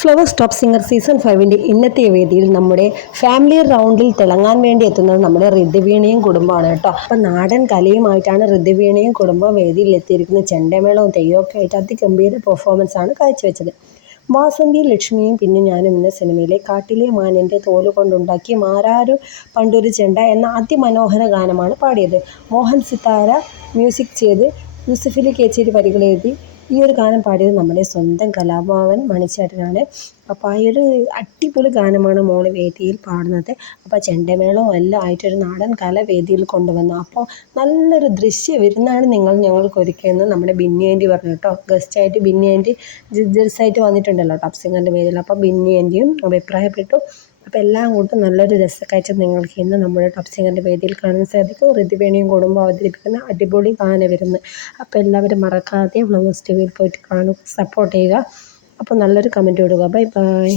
Flowers top singer season 5 ഇന്നത്തെ വേദിയിൽ നമ്മുടെ ഫാമിലി റൗണ്ടിൽ തിളങ്ങാൻ വേണ്ടി എത്തുന്നത് നമ്മുടെ ഋതുവീണയും കുടുംബമാണ് കേട്ടോ. അപ്പം നാടൻ കലയുമായിട്ടാണ് ഋതുവീണയും കുടുംബം വേദിയിൽ എത്തിയിരിക്കുന്നത്. ചെണ്ടമേളവും തെയ്യമൊക്കെ ആയിട്ട് അതിഗംഭീര പെർഫോമൻസ് ആണ് കാഴ്ചവെച്ചത്. വാസന്തി ലക്ഷ്മിയും പിന്നെ ഞാനും എന്ന സിനിമയിലെ കാട്ടിലെ മാനിൻ്റെ തോല് കൊണ്ടുണ്ടാക്കിയ മാരാരു പണ്ടൊരു ചെണ്ട എന്ന അതിമനോഹര ഗാനമാണ് പാടിയത്. മോഹൻ സിത്താര മ്യൂസിക് ചെയ്ത് യൂസഫലി കേച്ചേരി വരികൾ എഴുതി ഈ ഒരു ഗാനം പാടിയത് നമ്മുടെ സ്വന്തം കലാഭവൻ മണിച്ചേട്ടനാണ്. അപ്പോൾ ആ ഒരു അടിപൊളി ഗാനമാണ് മോള് വേദിയിൽ പാടുന്നത്. അപ്പോൾ ചെണ്ടമേളവും എല്ലാം ആയിട്ടൊരു നാടൻ കല വേദിയിൽ കൊണ്ടുവന്നു. അപ്പോൾ നല്ലൊരു ദൃശ്യ വിരുന്നാണ് ഞങ്ങൾക്ക് ഒരുക്കിയെന്ന് നമ്മുടെ ബിന്നി ആൻറ്റി പറഞ്ഞു കേട്ടോ. ഗസ്റ്റായിട്ട് ബിന്നി ആൻറ്റി ജഡ്ജസായിട്ട് വന്നിട്ടുണ്ടല്ലോ ടോപ്പ് സിംഗറിൻ്റെ വേദിയിൽ. അപ്പോൾ ബിന്നി ആൻറ്റിയും അഭിപ്രായപ്പെട്ടു. അപ്പോൾ എല്ലാം കൊണ്ടും നല്ലൊരു രസക്കാഴ്ച നിങ്ങൾക്ക് ഇന്ന് നമ്മുടെ ടോപ്പ് സിംഗറിൻ്റെ വേദിയിൽ കാണാൻ സാധിക്കും. ഋതുവേണിയും കുടുംബം അവതരിപ്പിക്കുന്ന അടിപൊളി ഗാനവിരുന്ന്. അപ്പോൾ എല്ലാവരും മറക്കാതെ ഫ്ലവേഴ്സ് ടിവിയിൽ പോയിട്ട് കാണുക, സപ്പോർട്ട് ചെയ്യുക. അപ്പോൾ നല്ലൊരു കമൻറ്റ് ഇടുക. Bye bye.